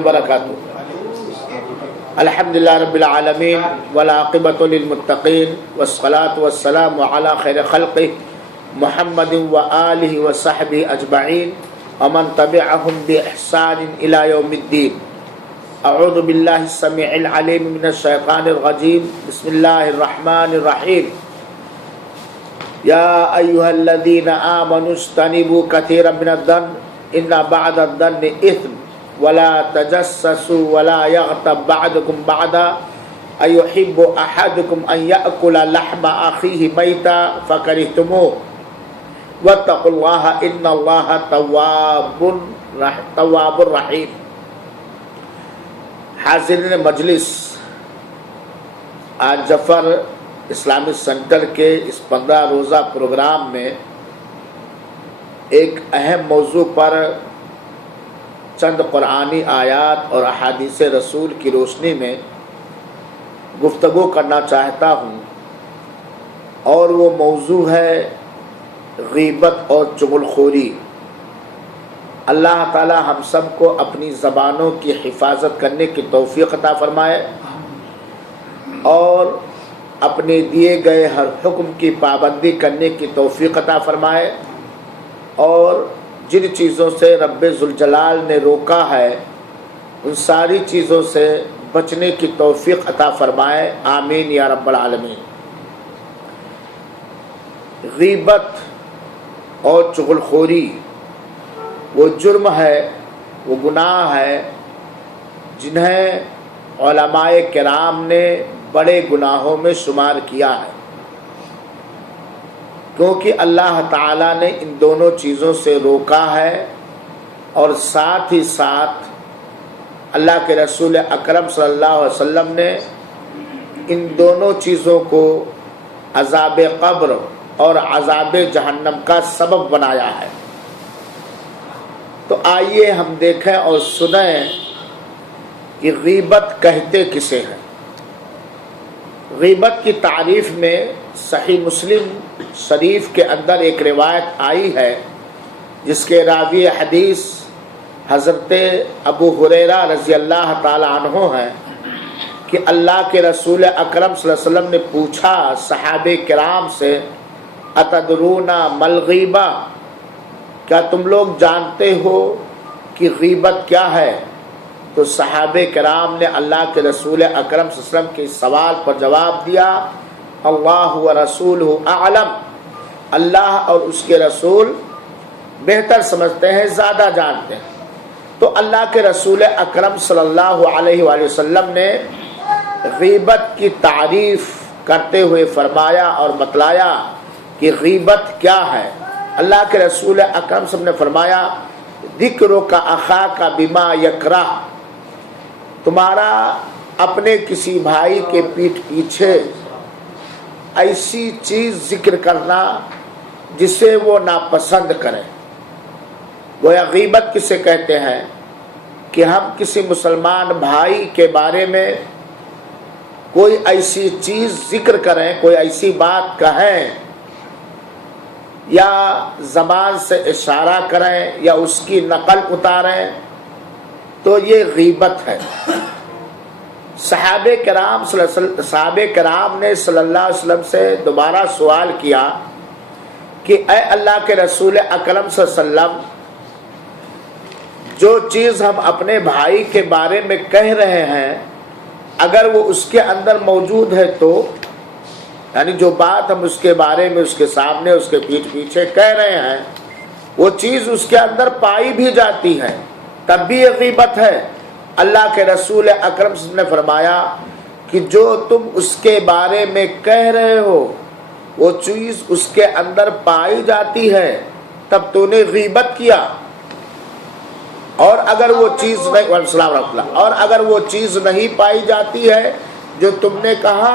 وبرکاتہ. الحمدللہ رب العالمین والعاقبۃ للمتقین والصلاة والسلام علی خیر خلقہ محمد وآلہ وصحبہ اجمعین ومن تبعهم بإحسان إلى يوم الدین. اعوذ باللہ السمیع العلیم من الشیطان الرجیم. بسم اللہ الرحمن الرحیم. یا ایہا الذین آمنوا اجتنبوا کثیرا من الظن ان بعض الظن اثم ولا تجسسوا ولا يغتب بعضكم بعضا أيحب أحدكم أن يأكل لحم أخيه ميتا فكرهتموه واتقوا الله إن الله تواب رحيم. حاضرین مجلس، آج ظفر اسلامک سینٹر کے اس 15 روزہ پروگرام میں ایک اہم موضوع پر چند قرآنی آیات اور احادیث رسول کی روشنی میں گفتگو کرنا چاہتا ہوں، اور وہ موضوع ہے غیبت اور چغلخوری. اللہ تعالی ہم سب کو اپنی زبانوں کی حفاظت کرنے کی توفیق عطا فرمائے اور اپنے دیے گئے ہر حکم کی پابندی کرنے کی توفیق عطا فرمائے، اور جن چیزوں سے رب ذوالجلال نے روکا ہے ان ساری چیزوں سے بچنے کی توفیق عطا فرمائے. آمین یا رب العالمین. غیبت اور چغلخوری وہ جرم ہے، وہ گناہ ہے جنہیں علماء کرام نے بڑے گناہوں میں شمار کیا ہے، کیونکہ اللہ تعالیٰ نے ان دونوں چیزوں سے روکا ہے، اور ساتھ ہی ساتھ اللہ کے رسول اکرم صلی اللہ علیہ وسلم نے ان دونوں چیزوں کو عذاب قبر اور عذاب جہنم کا سبب بنایا ہے. تو آئیے ہم دیکھیں اور سنیں کہ غیبت کہتے کسے ہیں. غیبت کی تعریف میں صحیح مسلم شریف کے اندر ایک روایت آئی ہے جس کے راوی حدیث حضرت ابو ہریرہ رضی اللہ تعالی عنہ ہیں کہ اللہ کے رسول اکرم صلی اللہ علیہ وسلم نے پوچھا صحابہ کرام سے، اتدرون مل غیبہ، کیا تم لوگ جانتے ہو کہ غیبت کیا ہے؟ تو صحابہ کرام نے اللہ کے رسول اکرم صلی اللہ علیہ وسلم کے سوال پر جواب دیا، اللہ و رسولہ اعلم، اللہ اور اس کے رسول بہتر سمجھتے ہیں، زیادہ جانتے ہیں. تو اللہ کے رسول اکرم صلی اللہ علیہ وآلہ وسلم نے غیبت کی تعریف کرتے ہوئے فرمایا اور بتلایا کہ غیبت کیا ہے. اللہ کے رسول اکرم صلی اللہ علیہ وسلم نے فرمایا، ذکرک اخاک بما یکرہ، تمہارا اپنے کسی بھائی کے پیٹھ پیچھے ایسی چیز ذکر کرنا جسے وہ ناپسند کرے. گویا غیبت کسے کہتے ہیں کہ ہم کسی مسلمان بھائی کے بارے میں کوئی ایسی چیز ذکر کریں، کوئی ایسی بات کہیں، یا زبان سے اشارہ کریں یا اس کی نقل اتاریں، تو یہ غیبت ہے. صحابہ کرام نے صلی اللہ علیہ وسلم سے دوبارہ سوال کیا کہ اے اللہ کے رسول اکرم صلی اللہ علیہ وسلم، جو چیز ہم اپنے بھائی کے بارے میں کہہ رہے ہیں اگر وہ اس کے اندر موجود ہے تو، یعنی جو بات ہم اس کے بارے میں اس کے سامنے اس کے پیٹھ پیچھے کہہ رہے ہیں وہ چیز اس کے اندر پائی بھی جاتی ہے، تب بھی یہ غیبت ہے. اللہ کے رسول اکرم صلی اللہ علیہ وسلم نے فرمایا کہ جو تم اس کے بارے میں کہہ رہے ہو وہ چیز اس کے اندر پائی جاتی ہے تب تو نے غیبت کیا، اور اگر وہ چیز نہیں السلام علیکم اور اگر وہ چیز نہیں پائی جاتی ہے جو تم نے کہا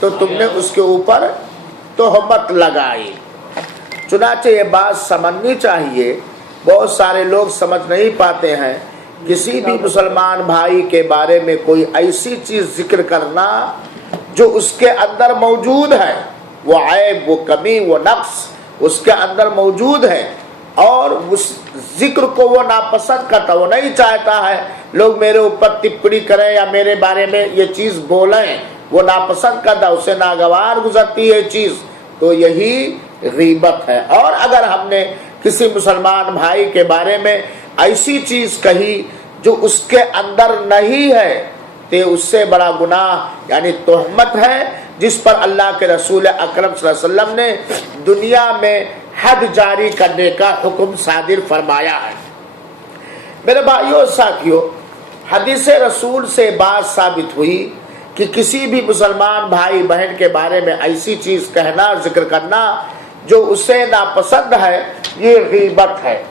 تو تم نے اس کے اوپر تہمت لگائی. چنانچہ یہ بات سمجھنی چاہیے، بہت سارے لوگ سمجھ نہیں پاتے ہیں. کسی بھی مسلمان بھائی کے بارے میں کوئی ایسی چیز ذکر کرنا جو اس کے اندر موجود ہے، وہ عیب، وہ کمی، وہ نقص اس کے اندر موجود ہے، اور اس ذکر کو وہ ناپسند کرتا، وہ نہیں چاہتا ہے، لوگ میرے اوپر ٹپڑی کریں یا میرے بارے میں یہ چیز بولیں، وہ ناپسند کردہ، اسے ناگوار گزرتی ہے چیز، تو یہی غیبت ہے۔ اور اگر ہم نے کسی مسلمان بھائی کے بارے میں ایسی چیز کہی جو اس کے اندر نہیں ہے، تو اس سے بڑا گناہ یعنی تہمت ہے، جس پر اللہ کے رسول اکرم صلی اللہ علیہ وسلم نے دنیا میں حد جاری کرنے کا حکم صادر فرمایا ہے۔ میرے بھائیوں اور ساتھیوں، حدیث رسول سے بات ثابت ہوئی کہ کسی بھی مسلمان بھائی بہن کے بارے میں ایسی چیز کہنا، ذکر کرنا جو اسے ناپسند ہے، یہ غیبت ہے۔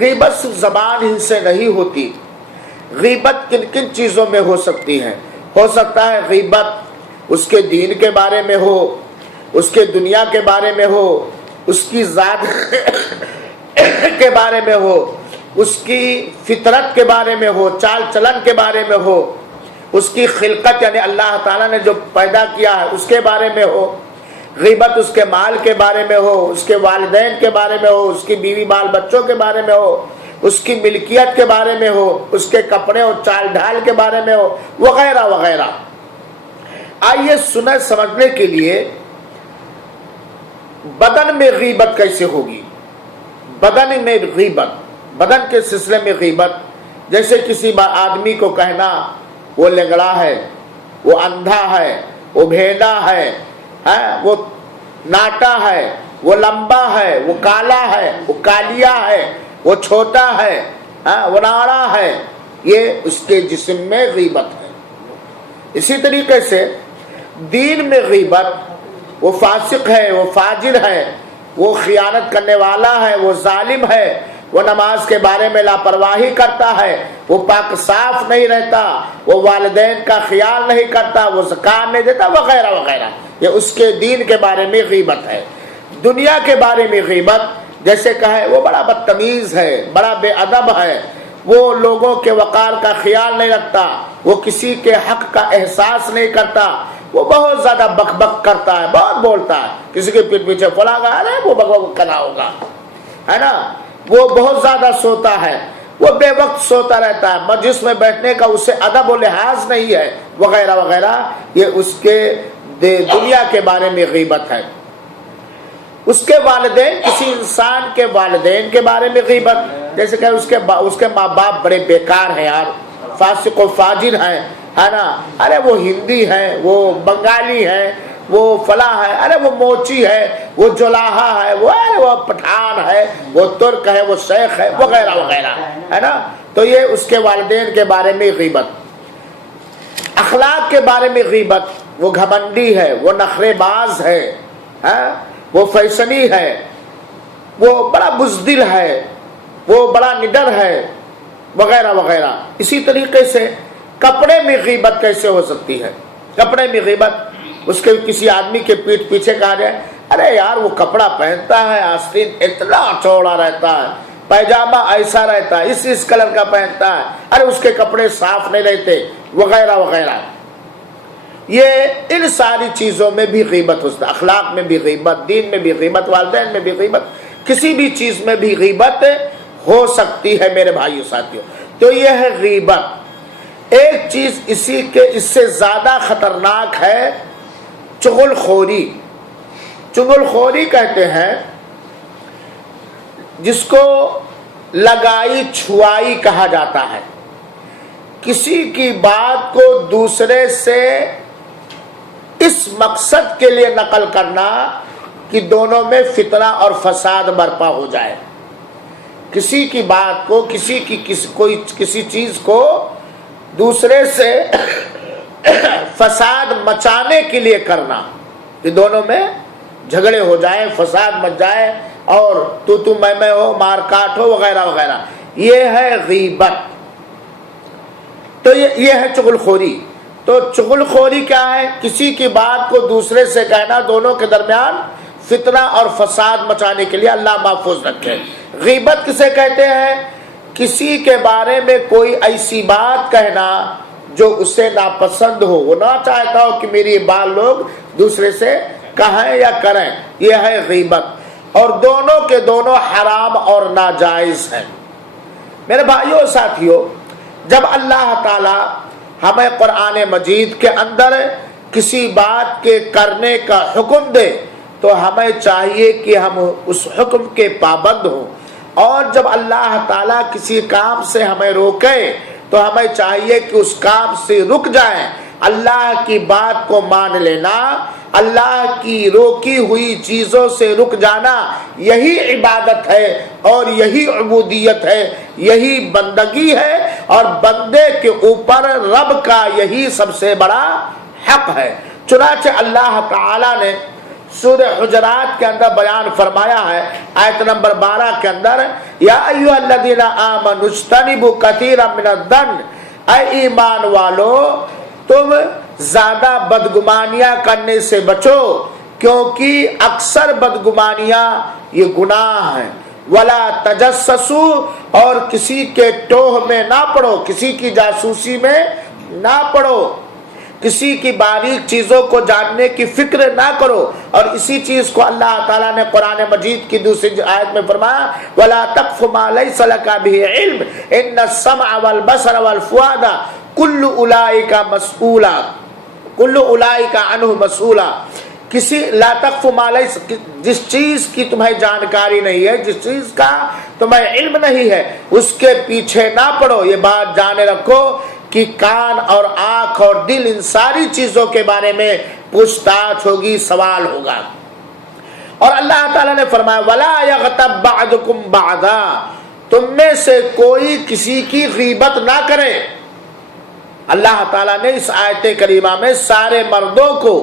غیبت صرف زبان ہی سے نہیں ہوتی، غیبت کن کن چیزوں میں ہو سکتی ہے؟ ہو سکتا ہے غیبت اس کے دین کے بارے میں ہو، اس کے دنیا کے بارے میں ہو، اس کی ذات کے بارے میں ہو، اس کی فطرت کے بارے میں ہو، چال چلن کے بارے میں ہو، اس کی خلقت یعنی اللہ تعالیٰ نے جو پیدا کیا ہے اس کے بارے میں ہو، غیبت اس کے مال کے بارے میں ہو، اس کے والدین کے بارے میں ہو، اس کی بیوی بال بچوں کے بارے میں ہو، اس کی ملکیت کے بارے میں ہو، اس کے کپڑے اور چال ڈھال کے بارے میں ہو، وغیرہ وغیرہ۔ آئیے سنیں سمجھنے کے لیے بدن میں غیبت کیسے ہوگی۔ بدن میں غیبت، بدن کے سلسلے میں غیبت، جیسے کسی آدمی کو کہنا وہ لنگڑا ہے، وہ اندھا ہے، وہ بھیڑا ہے، وہ ناٹا ہے، وہ لمبا ہے، وہ کالا ہے، وہ کالیا ہے، وہ چھوٹا ہے، وہ ناڑا ہے، یہ اس کے جسم میں غیبت ہے۔ اسی طریقے سے دین میں غیبت، وہ فاسق ہے، وہ فاجر ہے، وہ خیانت کرنے والا ہے، وہ ظالم ہے، وہ نماز کے بارے میں لاپرواہی کرتا ہے، وہ پاک صاف نہیں رہتا، وہ والدین کا خیال نہیں کرتا، وہ زکات نہیں دیتا، وغیرہ وغیرہ، یہ اس کے دین کے بارے میں غیبت ہے۔ دنیا کے بارے میں غیبت، جیسے کہے وہ بڑا بدتمیز ہے، بڑا بے ادب ہے، وہ لوگوں کے وقار کا خیال نہیں رکھتا، وہ کسی کے حق کا احساس نہیں کرتا، وہ بہت زیادہ بک بک کرتا ہے، بہت بولتا ہے، کسی کے پیٹ پیچھے فلاں گا ہے وہ بک بک کرنا ہوگا، ہے نا، وہ بہت زیادہ سوتا ہے، وہ بے وقت سوتا رہتا ہے، مجلس میں بیٹھنے کا اسے ادب و لحاظ نہیں ہے، وغیرہ وغیرہ، یہ اس کے دنیا کے بارے میں غیبت ہے۔ اس کے والدین، کسی انسان کے والدین کے بارے میں غیبت، جیسے کہ اس کے ماں باپ بڑے بیکار ہیں یار، فاسق و فاجر ہیں، ہے نا، ارے وہ ہندی ہیں، وہ بنگالی ہیں، وہ فلاں ہے، ارے وہ موچی ہے، وہ جولاہا ہے، وہ پٹھان ہے، وہ ترک ہے، وہ شیخ ہے، وغیرہ وغیرہ، ہے نا، تو یہ اس کے والدین کے بارے میں غیبت۔ اخلاق کے بارے میں غیبت، وہ گھمنڈی ہے، وہ نخرے باز ہے، وہ فیشنی ہے، وہ بڑا بزدل ہے، وہ بڑا نڈر ہے، وغیرہ وغیرہ۔ اسی طریقے سے کپڑے میں غیبت کیسے ہو سکتی ہے؟ کپڑے میں غیبت، اس کے کسی آدمی کے پیٹ پیچھے کہا جائے ارے یار وہ کپڑا پہنتا ہے، آستین اتنا چوڑا رہتا ہے، پیجامہ ایسا رہتا ہے، اس کلر کا پہنتا ہے، ارے اس کے کپڑے صاف نہیں رہتے، وغیرہ وغیرہ۔ یہ ان ساری چیزوں میں بھی غیبت ہو سکتا ہے، اخلاق میں بھی غیبت، دین میں بھی غیبت، والدین میں بھی غیبت، کسی بھی چیز میں بھی غیبت ہو سکتی ہے میرے بھائیو ساتھیو۔ تو یہ ہے غیبت۔ ایک چیز اس سے زیادہ خطرناک ہے چغل خوری۔ چغل خوری کہتے ہیں جس کو لگائی چھوائی کہا جاتا ہے، کسی کی بات کو دوسرے سے اس مقصد کے لیے نقل کرنا کہ دونوں میں فتنہ اور فساد برپا ہو جائے، کسی کی بات کو، کسی چیز کو دوسرے سے فساد مچانے کے لیے کرنا کہ دونوں میں جھگڑے ہو جائیں، فساد مچ جائے اور تو میں ہو، مار کاٹ ہو، وغیرہ وغیرہ، یہ ہے غیبت۔ تو یہ ہے چغل خوری۔ تو چغل خوری کیا ہے؟ کسی کی بات کو دوسرے سے کہنا، دونوں کے درمیان فتنہ اور فساد مچانے کے لیے، اللہ محفوظ رکھے۔ غیبت کسے کہتے ہیں؟ کسی کے بارے میں کوئی ایسی بات کہنا جو اسے ناپسند ہو، وہ نہ چاہتا ہو کہ میری بات لوگ دوسرے سے کہیں یا کریں، یہ ہے غیبت، اور دونوں کے دونوں حرام اور ناجائز ہیں۔ میرے بھائیوں اور ساتھیوں، جب اللہ تعالی ہمیں قرآن مجید کے اندر کسی بات کے کرنے کا حکم دے تو ہمیں چاہیے کہ ہم اس حکم کے پابند ہوں، اور جب اللہ تعالیٰ کسی کام سے ہمیں روکے تو ہمیں چاہیے کہ اس کام سے رک جائیں۔ اللہ کی بات کو مان لینا، اللہ کی روکی ہوئی چیزوں سے رک جانا، یہی عبادت ہے اور یہی عبودیت ہے، یہی بندگی ہے، اور بندے کے اوپر رب کا یہی سب سے بڑا حق ہے۔ چنانچہ اللہ تعالی نے سورہ حجرات کے اندر بیان فرمایا ہے، آیت نمبر 12 کے اندر، یا ایھا الذین آمنوا اجتنبوا کثیرا من الظن، اے ایمان والو تم زیادہ بدگمانیاں کرنے سے بچو، کیونکہ اکثر بدگمانیاں یہ گناہ ہیں۔ ولا تجسسوا، اور کسی کے ٹوہ میں نہ پڑو، کسی کی جاسوسی میں نہ پڑو، کسی کی باریک چیزوں کو جاننے کی فکر نہ کرو۔ اور اسی چیز کو اللہ تعالیٰ نے قرآن مجید کی دوسری آیت میں فرمایا، وَلَا تَقْفُ مَا لَيْسَ لَكَ بِهِ عِلْمٌ إِنَّ السَّمْعَ وَالْبَصَرَ وَالْفُؤَادَ كُلُّ أُولَئِكَ عَنْهُ مسئولہ۔ کسی لا تقف ما لیس، جس چیز کی تمہیں جانکاری نہیں ہے، جس چیز کا تمہیں علم نہیں ہے، اس کے پیچھے نہ پڑو۔ یہ بات جانے رکھو کہ کان اور آنکھ اور دل، ان ساری چیزوں کے بارے میں پوچھ تاچھ ہوگی، سوال ہوگا۔ اور اللہ تعالیٰ نے فرمایا وَلَا يَغْتَبْ بَعْضُكُمْ بَعْضًا، تم میں سے کوئی کسی کی غیبت نہ کرے۔ اللہ تعالیٰ نے اس آیت کریمہ میں سارے مردوں کو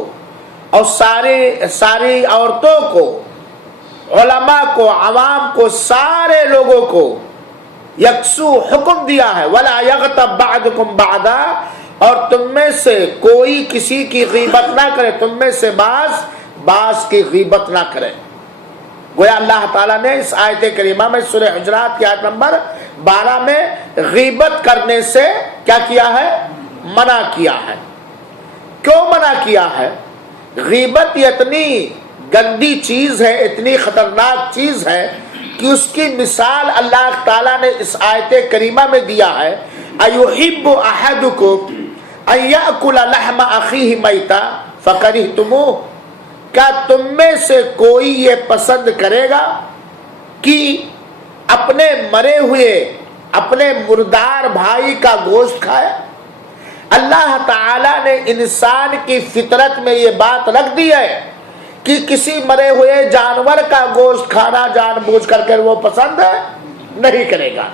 اور ساری عورتوں کو، علماء کو، عوام کو، سارے لوگوں کو یکسو حکم دیا ہے، وَلَا يَغْتَبْ بَعْضُكُمْ بَعْضًا، اور تم میں سے کوئی کسی کی غیبت نہ کرے، تم میں سے بعض کی غیبت نہ کرے۔ گویا اللہ تعالیٰ نے اس آیت کریمہ میں سورہ حجرات کی آیت نمبر 12 میں غیبت کرنے سے کیا کیا ہے؟ منع کیا ہے۔ کیوں منع کیا ہے؟ غیبت یہ اتنی گندی چیز ہے، اتنی خطرناک چیز ہے کہ اس کی مثال اللہ تعالیٰ نے اس آیت کریمہ میں دیا ہے، أَيُحِبُّ أَحَدُكُمْ أَن يَأْكُلَ لَحْمَ أَخِيهِ مَيْتًا فَكَرِهْتُمُوهُ، کیا تم میں سے کوئی یہ پسند کرے گا کہ اپنے مرے ہوئے، اپنے مردار بھائی کا گوشت کھائے؟ اللہ تعالیٰ نے انسان کی فطرت میں یہ بات رکھ دی ہے کہ کسی مرے ہوئے جانور کا گوشت کھانا جان بوجھ کر کے وہ پسند نہیں کرے گا۔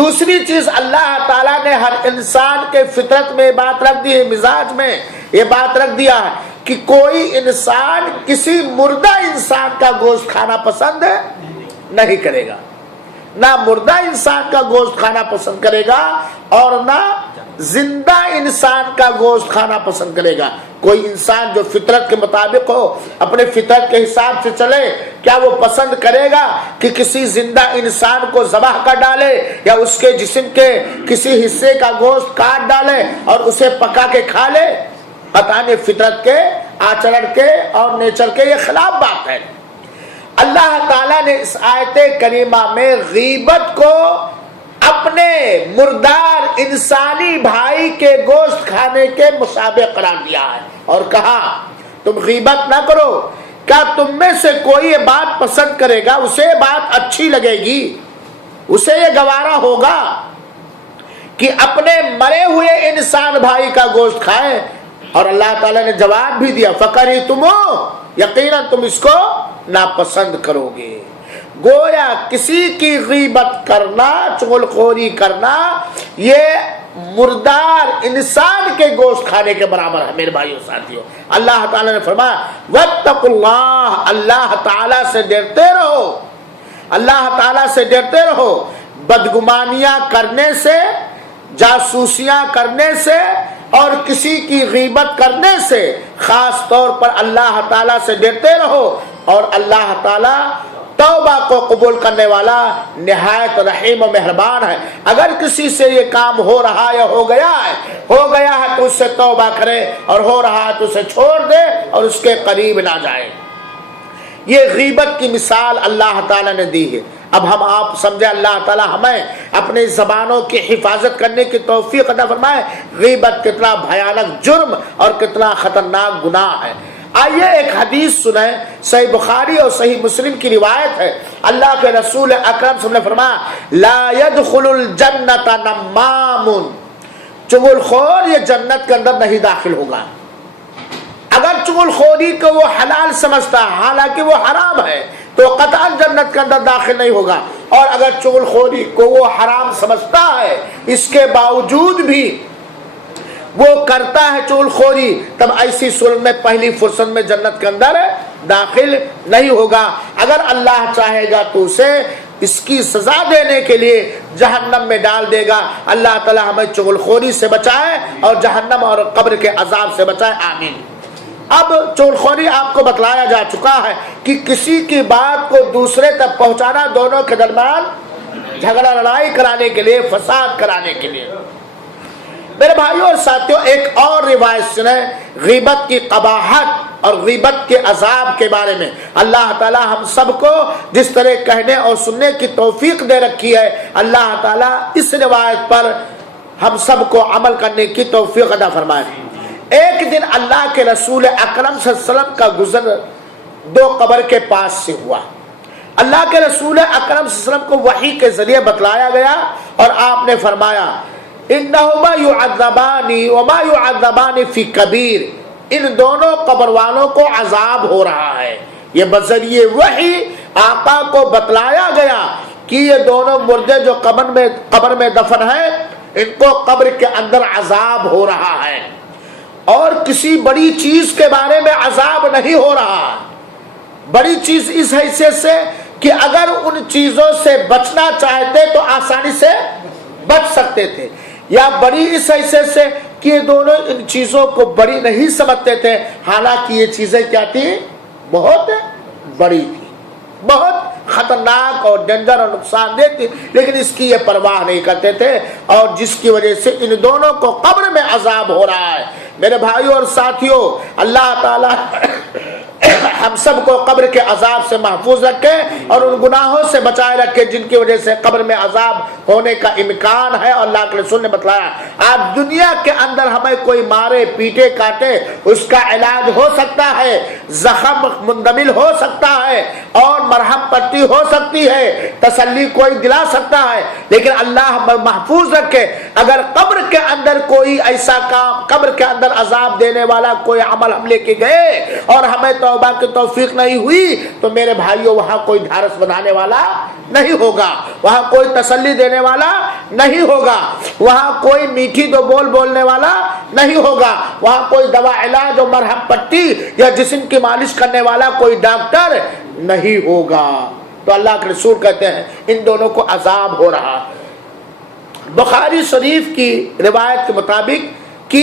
دوسری چیز، اللہ تعالیٰ نے ہر انسان کے فطرت میں یہ بات رکھ دی ہے، مزاج میں یہ بات رکھ دیا ہے کہ کوئی انسان کسی مردہ انسان کا گوشت کھانا پسند نہیں کرے گا، نہ مردہ انسان کا گوشت کھانا پسند کرے گا اور نہ زندہ انسان کا گوشت کھانا پسند کرے گا۔ کوئی انسان جو فطرت کے مطابق ہو، اپنے فطرت کے حساب سے چلے، کیا وہ پسند کرے گا کہ کسی زندہ انسان کو ذبح کر ڈالے یا اس کے جسم کے کسی حصے کا گوشت کاٹ ڈالے اور اسے پکا کے کھا لے؟ پتہ نہیں، فطرت کے، آچرن کے اور نیچر کے یہ خلاف بات ہے۔ اللہ تعالیٰ نے اس آیت کریمہ میں غیبت کو اپنے مردار انسانی بھائی کے گوشت کھانے کے مشابہ قرار دیا ہے اور کہا تم غیبت نہ کرو۔ کیا تم میں سے کوئی یہ بات پسند کرے گا، اسے یہ بات اچھی لگے گی، اسے یہ گوارا ہوگا کہ اپنے مرے ہوئے انسان بھائی کا گوشت کھائے؟ اور اللہ تعالیٰ نے جواب بھی دیا فَقَرِهْتُمُوهُ، یقیناً تم اس کو ناپسند کرو گے۔ گویا کسی کی غیبت کرنا، چغلخوری کرنا، یہ مردار انسان کے گوشت کھانے کے برابر ہے میرے بھائیو ساتھیو۔ اللہ تعالیٰ نے فرمایا وَاتَّقُوا اللَّهَ، اللہ تعالیٰ سے ڈرتے رہو، اللہ تعالیٰ سے ڈرتے رہو۔ بدگمانیاں کرنے سے، جاسوسیاں کرنے سے اور کسی کی غیبت کرنے سے خاص طور پر اللہ تعالیٰ سے ڈرتے رہو، اور اللہ تعالیٰ توبہ کو قبول کرنے والا نہایت رحیم و مہربان ہے۔ اگر کسی سے یہ کام ہو رہا یا ہو گیا ہے تو اس سے توبہ کرے، اور ہو رہا ہے تو اسے چھوڑ دے اور اس کے قریب نہ جائے۔ یہ غیبت کی مثال اللہ تعالیٰ نے دی ہے۔ اب ہم آپ سمجھے اللہ تعالی ہمیں اپنی زبانوں کی حفاظت کرنے کی توفیق عطا فرمائے۔ غیبت کتنا بھیانک جرم اور کتنا خطرناک گناہ ہے۔ آئیے ایک حدیث سنیں، صحیح بخاری اور صحیح مسلم کی روایت ہے۔ اللہ کے رسول اکرم صلی اللہ علیہ وسلم نے فرمایا لا يدخل الجنت نمام، چغل خور یہ جنت کے اندر نہیں داخل ہوگا۔ اگر چغل خوری کو وہ حلال سمجھتا ہے حالانکہ وہ حرام ہے تو قطعا جنت کے اندر داخل نہیں ہوگا، اور اگر چغل خوری کو وہ حرام سمجھتا ہے اس کے باوجود بھی وہ کرتا ہے چغل خوری، تب ایسی صورت میں پہلی فرصت میں جنت کے اندر داخل نہیں ہوگا۔ اگر اللہ چاہے گا تو اسے اس کی سزا دینے کے لیے جہنم میں ڈال دے گا۔ اللہ تعالی ہمیں چغل خوری سے بچائے اور جہنم اور قبر کے عذاب سے بچائے، آمین۔ اب چغل خوری آپ کو بتلایا جا چکا ہے کہ کسی کی بات کو دوسرے تک پہنچانا، دونوں کے درمیان جھگڑا لڑائی کرانے کے لیے، فساد کرانے کے لیے۔ میرے بھائیوں اور ساتھیوں، ایک اور روایت سنیں غیبت کی قباحت اور غیبت کے عذاب کے بارے میں۔ اللہ تعالی ہم سب کو جس طرح کہنے اور سننے کی توفیق دے رکھی ہے، اللہ تعالی اس روایت پر ہم سب کو عمل کرنے کی توفیق عطا فرمائے۔ ایک دن اللہ کے رسول اکرم صلی اللہ علیہ وسلم کا گزر دو قبر کے پاس سے ہوا۔ اللہ کے رسول اکرم صلی اللہ علیہ وسلم کو وحی کے ذریعے بتلایا گیا اور آپ نے فرمایا انہما یعذبان وما یعذبان فی کبیر، ان دونوں قبر والوں کو عذاب ہو رہا ہے۔ یہ بذریعے وحی آقا کو بتلایا گیا کہ یہ دونوں مردے جو قبر میں دفن ہیں ان کو قبر کے اندر عذاب ہو رہا ہے، اور کسی بڑی چیز کے بارے میں عذاب نہیں ہو رہا۔ بڑی چیز اس حیثیت سے کہ اگر ان چیزوں سے بچنا چاہتے تو آسانی سے بچ سکتے تھے، یا بڑی اس حیثیت سے کہ یہ دونوں ان چیزوں کو بڑی نہیں سمجھتے تھے، حالانکہ یہ چیزیں کیا تھی؟ بہت بڑی تھی، بہت خطرناک اور ڈینجر اور نقصان دہ تھی، لیکن اس کی یہ پرواہ نہیں کرتے تھے، اور جس کی وجہ سے ان دونوں کو قبر میں عذاب ہو رہا ہے۔ میرے بھائیوں اور ساتھیوں، اللہ تعالی ہم سب کو قبر کے عذاب سے محفوظ رکھے اور ان گناہوں سے بچائے رکھے جن کی وجہ سے قبر میں عذاب ہونے کا امکان ہے۔ اور اللہ کے رسول نے بتلایا آج دنیا کے اندر ہمیں کوئی مارے پیٹے کاٹے اس کا علاج ہو سکتا ہے، زخم مندمل ہو سکتا ہے اور مرہم پٹی ہو سکتی ہے، تسلی کوئی دلا سکتا ہے، لیکن اللہ محفوظ رکھے اگر قبر کے اندر کوئی ایسا کام، قبر کے اندر عذاب دینے والا کوئی عمل ہم لے کے گئے اور ہمیں توبہ کی توفیق نہیں ہوئی تو میرے بھائیوں وہاں کوئی ڈھارس بنانے والا نہیں ہوگا، وہاں کوئی تسلی دینے والا نہیں ہوگا، وہاں کوئی میٹھی دو بول بولنے والا نہیں ہوگا، وہاں کوئی دوا علاج اور مرہم پٹی یا جسم کی مالش کرنے والا کوئی ڈاکٹر نہیں ہوگا۔ تو اللہ کے رسول کہتے ہیں ان دونوں کو عذاب ہو رہا۔ بخاری شریف کی روایت کے مطابق کہ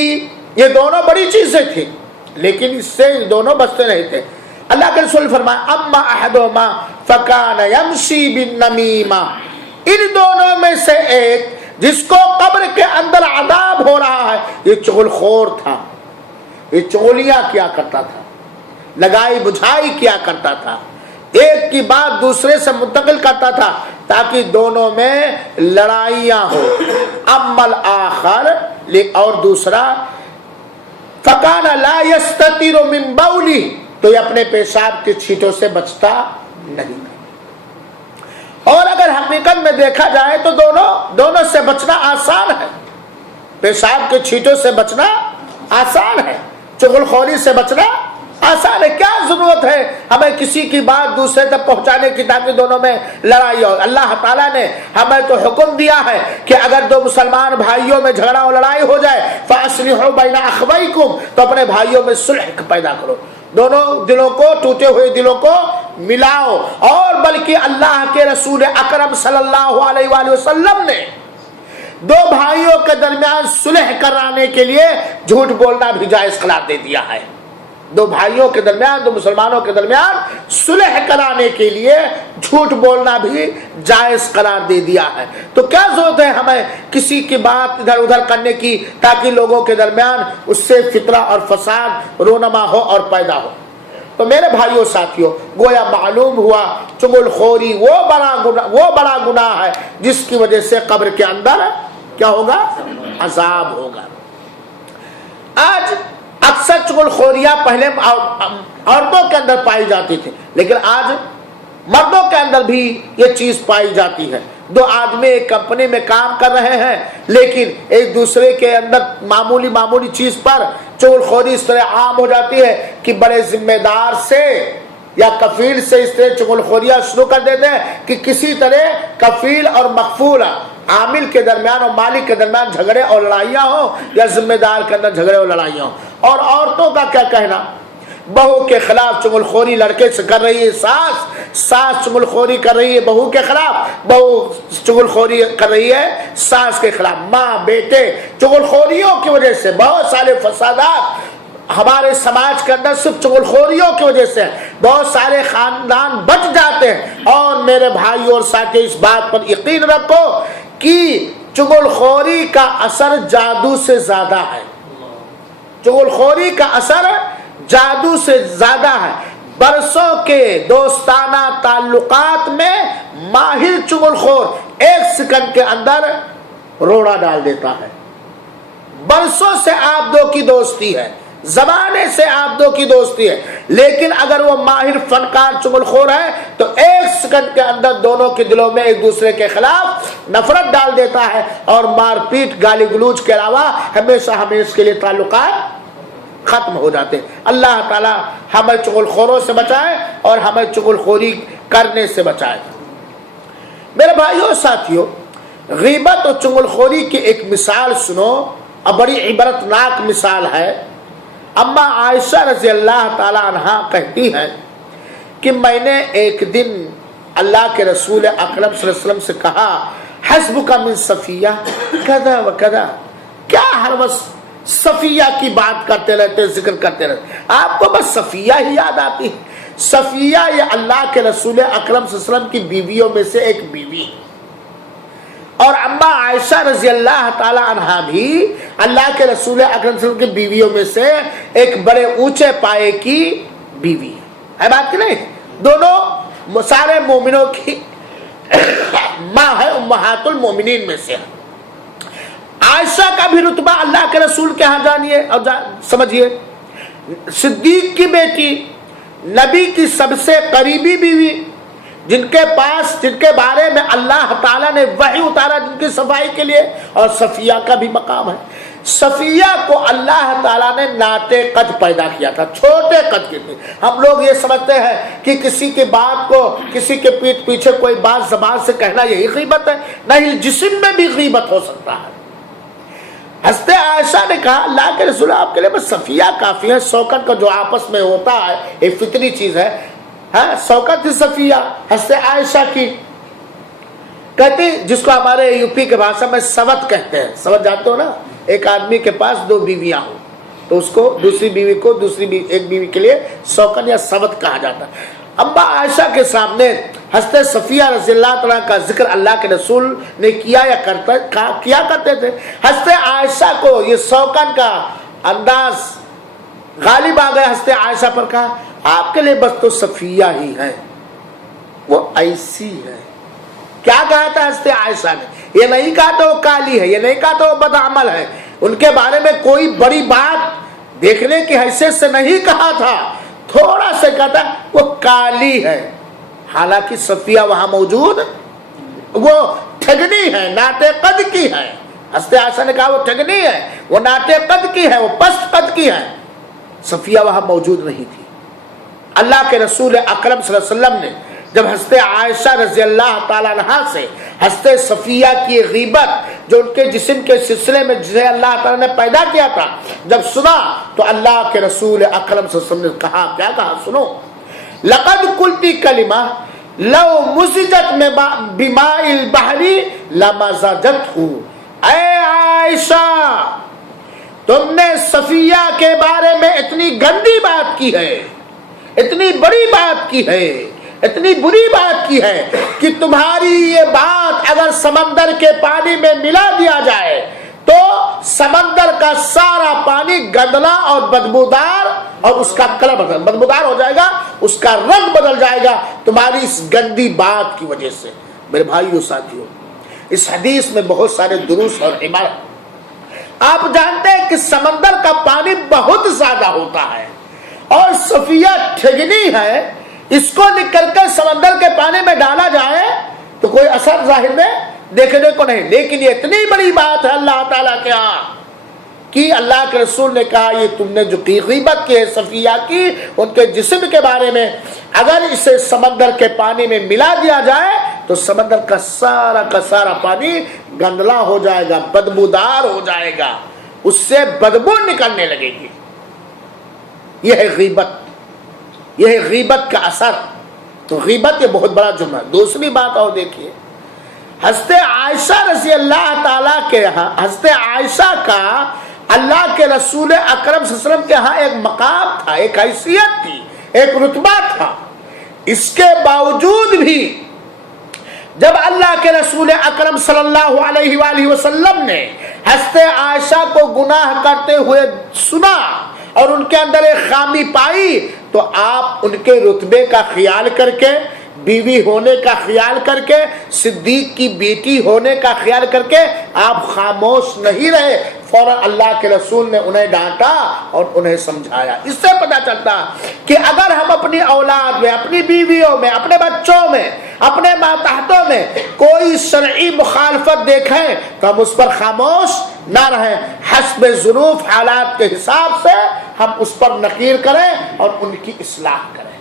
یہ دونوں بڑی چیزیں تھیں لیکن اس سے دونوں بچتے نہیں تھے۔ اللہ کے رسول فرمایا اما احدہما فکان یمشی بالنمیمہ، ان دونوں میں سے ایک جس کو قبر کے اندر عذاب ہو رہا ہے یہ چغل خور تھا، یہ چغلیاں کیا کرتا تھا، لگائی بجھائی کیا کرتا تھا، ایک کی بات دوسرے سے منتقل کرتا تھا تاکہ دونوں میں لڑائیاں ہو۔ اما الاخر، اور دوسرا فکان لا یستتر من بولی، تو یہ اپنے پیشاب کے چھینٹوں سے بچتا نہیں تھا۔ اور اگر حقیقت میں دیکھا جائے تو دونوں سے بچنا آسان ہے، پیشاب کے چھینٹوں سے بچنا آسان ہے، چغل خوری سے بچنا آسان ہے۔ کیا ضرورت ہے ہمیں کسی کی بات دوسرے تک پہنچانے کی تاکہ دونوں میں لڑائی ہو؟ اللہ تعالیٰ نے ہمیں تو حکم دیا ہے کہ اگر دو مسلمان بھائیوں میں جھگڑا اور لڑائی ہو جائے فَأَصْلِحُوا بَيْنَ أَخَوَيْكُمْ، تو اپنے بھائیوں میں صلح پیدا کرو، دونوں دلوں کو، ٹوٹے ہوئے دلوں کو ملاؤ۔ اور بلکہ اللہ کے رسول اکرم صلی اللہ علیہ وآلہ وسلم نے دو بھائیوں کے درمیان صلح کرانے کے لیے جھوٹ بولنا بھی جائز قرار دے دیا ہے۔ دو بھائیوں کے درمیان، دو مسلمانوں کے درمیان صلح کرانے کے لیے جھوٹ بولنا بھی جائز قرار دے دیا ہے۔ تو کیا ضرورت ہے ہمیں کسی کی بات ادھر ادھر کرنے کی تاکہ لوگوں کے درمیان اس سے فتنہ اور فساد رونما ہو اور پیدا ہو؟ تو میرے بھائیوں ساتھیوں گویا معلوم ہوا چغل خوری وہ بڑا گناہ ہے جس کی وجہ سے قبر کے اندر کیا ہوگا؟ عذاب ہوگا۔ آج اکثر چغل خوریاں پہلے عورتوں کے اندر پائی جاتی تھی، لیکن آج مردوں کے اندر بھی یہ چیز پائی جاتی ہے۔ دو آدمی ایک کمپنی میں کام کر رہے ہیں لیکن ایک دوسرے کے اندر معمولی چیز پر چغل خوری اس طرح عام ہو جاتی ہے کہ بڑے ذمہ دار سے یا کفیل سے اس طرح چغل خوریاں شروع کر دیتے ہیں کہ کسی طرح کفیل اور مکفول عامل کے درمیان اور مالک کے درمیان جھگڑے اور لڑائیاں ہوں یا ذمہ دار کے اندر جھگڑے اور لڑائیاں ہوں۔ اور عورتوں کا کیا کہنا؟ بہو کے خلاف چغل خوری لڑکے سے کر رہی ہے ساس چغل خوری کر رہی ہے بہو کے خلاف، بہو چغل خوری کر رہی ہے ساس کے خلاف، ماں بیٹے چغل خوریوں کی وجہ سے بہت سارے فسادات ہمارے سماج کے اندر صرف چغل خوریوں کی وجہ سے بہت سارے خاندان بچ جاتے ہیں۔ اور میرے بھائیوں اور ساتھی اس بات پر یقین رکھو کہ چغل خوری کا اثر جادو سے زیادہ ہے، چغل خوری کا اثر جادو سے زیادہ ہے۔ برسوں کے دوستانہ تعلقات میں ماہر چغل خور 1 سیکنڈ کے اندر روڑا ڈال دیتا ہے۔ برسوں سے آپ دو کی دوستی ہے، زمانے سے آپ دو کی دوستی ہے، لیکن اگر وہ ماہر فنکار چغل خور ہے تو 1 سیکنڈ کے اندر دونوں کے دلوں میں ایک دوسرے کے خلاف نفرت ڈال دیتا ہے اور مار پیٹ گالی گلوچ کے علاوہ ہمیشہ کے لیے تعلقات ختم ہو جاتے ہیں۔ اللہ تعالی ہمیں چغل خوروں سے بچائے اور ہمیں چغل خوری کرنے سے بچائے۔ میرے بھائیوں ساتھیوں، غیبت اور چغل خوری کی ایک مثال سنو، اور بڑی عبرتناک مثال ہے۔ اما عائشہ رضی اللہ تعالی عنہا کہتی ہیں کہ میں نے ایک دن اللہ کے رسول اکرم صلی اللہ علیہ وسلم سے کہا حسبک من صفیہ کذا و کذا، کیا ہر وقت صفیہ کی بات کرتے رہتے، ذکر کرتے رہتے، آپ کو بس صفیہ ہی یاد آتی ہے؟ صفیہ یہ اللہ کے رسول اکرم صلی اللہ علیہ وسلم کی بیویوں میں سے ایک بیوی، اور اما عائشہ رضی اللہ تعالی عنہا بھی اللہ کے رسول اکرم صلی اللہ علیہ وسلم کی بیویوں میں سے ایک بڑے اونچے پائے کی بیوی ہے، بات کی نہیں؟ دونوں سارے مومنوں کی ماں ہے، امہات المومنین میں سے۔ عائشہ کا بھی رتبہ اللہ کے رسول کے ہاں جانیے اور سمجھیے، صدیق کی بیٹی، نبی کی سب سے قریبی بیوی، جن کے بارے میں اللہ تعالیٰ نے وحی اتارا جن کی صفائی کے لیے، اور صفیہ کا بھی مقام ہے۔ صفیہ کو اللہ تعالیٰ نے ناطے قد پیدا کیا تھا، چھوٹے قد کی تھی۔ ہم لوگ یہ سمجھتے ہیں کہ کسی کی بات کو، کسی کے پیٹھ پیچھے کوئی بات زبان سے کہنا یہی غیبت ہے، نہیں، جسم میں بھی غیبت ہو سکتا ہے۔ حضرت عائشہ نے کہا اللہ کے رسول آپ کے لیے بس صفیہ کافی ہے، شوکت کا جو آپس میں ہوتا ہے ایک فطری چیز ہے، شوکت تھی صفیہ حضرت عائشہ کی، کہتی جس کو ہمارے یو پی کے بھاشا میں سوت کہتے ہیں، سوت جانتے ہو نا؟ ایک آدمی کے پاس 2 بیویاں ہوں تو اس کو دوسری بیوی کو ایک بیوی کے لیے شوکت یا سوت کہا جاتا ہے۔ اما عائشہ کے سامنے حضرت صفیہ رضی اللہ تعالیٰ کا ذکر اللہ کے رسول نے کیا کرتے تھے۔ حضرت عائشہ کو یہ شوکت کا انداز غالب آ گیا، حضرت عائشہ پر کہا آپ کے لیے بس تو صفیہ ہی ہے، وہ ایسی ہے۔ کیا کہا تھا حضرت عائشہ نے؟ یہ نہیں کہا تھا وہ کالی ہے، یہ نہیں کہا تھا وہ بدعمل ہے، ان کے بارے میں کوئی بڑی بات دیکھنے کی حیثیت سے نہیں کہا تھا، تھوڑا سے کہتا وہ کالی ہے، حالانکہ صفیہ وہاں موجود وہ ٹھگنی ہے، ناطے قد کی ہے۔ حضرت عائشہ نے کہا وہ ٹھگنی ہے، وہ ناطے قد کی ہے، وہ پست قد کی ہے، صفیہ وہاں موجود نہیں تھی۔ اللہ کے رسول اکرم صلی اللہ علیہ وسلم نے جب حضرت عائشہ رضی اللہ تعالیٰ عنہا سے حضرت صفیہ کی غیبت جو ان کے جسم کے سلسلے میں جسے اللہ تعالیٰ نے پیدا کیا تھا جب سنا تو اللہ کے رسول اکرم صلی اللہ علیہ وسلم نے کہا، کیا کہا سنو، لقد قلتی کلمہ لو مزجت بماء البحر لمزجتہ، اے عائشہ تم نے صفیہ کے بارے میں اتنی گندی بات کی ہے، اتنی بڑی بات کی ہے، اتنی بری بات کی ہے کہ تمہاری یہ بات اگر سمندر کے پانی میں ملا دیا جائے تو سمندر کا سارا پانی گندلا اور بدبودار اور اس کا کلر بدبودار ہو جائے گا، اس کا رنگ بدل جائے گا تمہاری اس گندی بات کی وجہ سے۔ میرے بھائیو ساتھیو، اس حدیث میں بہت سارے دروس اور عبارت۔ آپ جانتے ہیں کہ سمندر کا پانی بہت زیادہ ہوتا ہے اور صفیہ ٹھگنی ہے، اس کو نکل کر سمندر کے پانی میں ڈالا جائے تو کوئی اثر ظاہر میں دیکھنے کو نہیں، لیکن یہ اتنی بڑی بات ہے اللہ تعالیٰ کے ہاں کہ اللہ کے رسول نے کہا یہ تم نے جو غیبت کی ہے صفیہ کی، ان کے جسم کے بارے میں، اگر اسے سمندر کے پانی میں ملا دیا جائے تو سمندر کا سارا پانی گندلا ہو جائے گا، بدبودار ہو جائے گا، اس سے بدبو نکلنے لگے گی۔ یہ ہے غیبت، یہ ہے غیبت کا اثر۔ تو غیبت یہ بہت بڑا جرم ہے۔ دوسری بات اور دیکھیے، حضرت عائشہ رضی اللہ تعالیٰ کے ہاں، حضرت عائشہ کا اللہ کے رسول اکرم صلی اللہ علیہ وسلم کے ہاں ایک مقام تھا، ایک حیثیت تھی، ایک رتبہ تھا۔ اس کے باوجود بھی جب اللہ کے رسول اکرم صلی اللہ علیہ وآلہ وسلم نے حضرت عائشہ کو گناہ کرتے ہوئے سنا اور ان کے اندر ایک خامی پائی، تو آپ ان کے رتبے کا خیال کر کے، بیوی ہونے کا خیال کر کے، صدیق کی بیٹی ہونے کا خیال کر کے آپ خاموش نہیں رہے، فوراً اللہ کے رسول نے انہیں ڈانٹا اور انہیں سمجھایا۔ اس سے پتہ چلتا کہ اگر ہم اپنی اولاد میں، اپنی بیویوں میں، اپنے بچوں میں، اپنے ماتحتوں میں کوئی شرعی مخالفت دیکھیں تو ہم اس پر خاموش نہ رہیں، حسب ظروف حالات کے حساب سے ہم اس پر نکیر کریں اور ان کی اصلاح کریں۔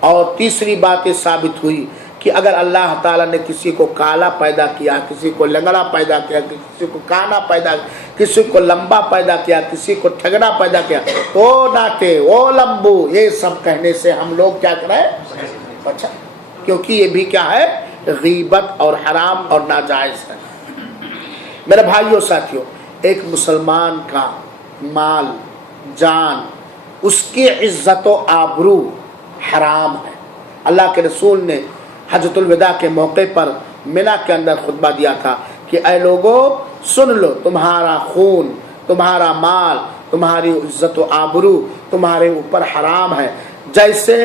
اور تیسری بات یہ ثابت ہوئی کہ اگر اللہ تعالیٰ نے کسی کو کالا پیدا کیا، کسی کو لنگڑا پیدا کیا، کسی کو کانا پیدا کیا، کسی کو لمبا پیدا کیا، کسی کو ٹھگنا پیدا کیا، او ناٹے او لمبو، یہ سب کہنے سے ہم لوگ کیا کریں؟ اچھا، کیونکہ یہ بھی کیا ہے؟ غیبت اور حرام اور ناجائز ہے۔ میرے بھائیوں ساتھیوں، ایک مسلمان کا مال، جان، اس کی عزت و آبرو حرام ہے۔ اللہ کے رسول نے حجۃ الوداع کے موقع پر منا کے اندر خطبہ دیا تھا کہ اے لوگو سن لو، تمہارا خون، تمہارا مال، تمہاری عزت و آبرو تمہارے اوپر حرام ہے، جیسے